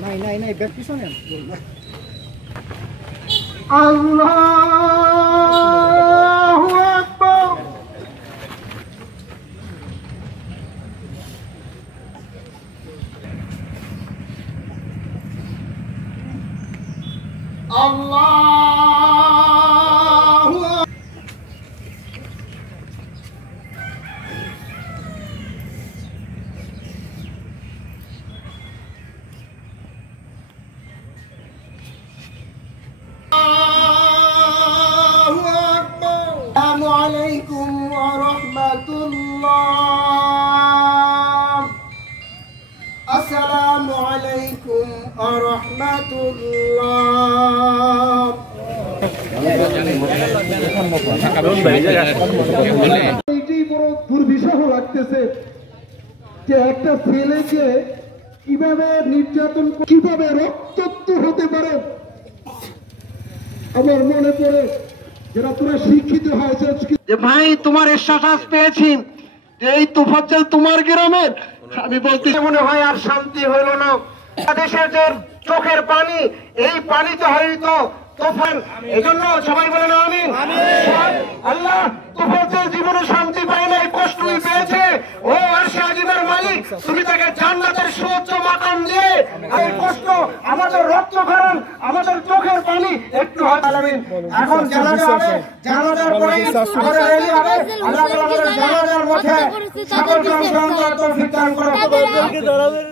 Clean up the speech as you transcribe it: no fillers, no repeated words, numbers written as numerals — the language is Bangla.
নাই নাই নাই ব্যাগ পিছনে আল্লাহু আকবার আল্লাহু আসসালামু আলাইকুম ওয়া রাহমাতুল্লাহ আসসালামু আলাইকুম ওয়া রাহমাতুল্লাহ এইটাই বড় দুর্বিষহ লাগতেছে যে একটা ছেলেকে কিভাবে নির্যাতন কিভাবে রক্তাক্ত হতে পারে আমার মনে পড়ে যারা তোরা শিক্ষিত হয়েছে যে ভাই তোমার এহসাস পেয়েছি এই তোফাজ্জল তোমার গ্রামের আমি বলতে মনে হয় আর শান্তি হইল না দেশের যে চোখের পানি এই পানিতে হয়তো তোফান এজন্য সবাই বলেন আমিন আল্লাহ তোফাজ্জল জীবনে শান্তি পায় না কষ্টই পেয়েছে ও আরশে আজিমের মালিক তুমি তাকে জান্নাতের সুউচ্চ মাকাম দিয়ে এই কষ্ট আমাদের রক্তক্ষরণ আমাদের চোখের পানি একটু আলামিন এখন জানাজা হবে জানাজার পরে আমাদের রেলি হবে আল্লাহ তাআলা আমাদের জানাজার মধ্যে সকল গ্রাম তৌফিক দান করুন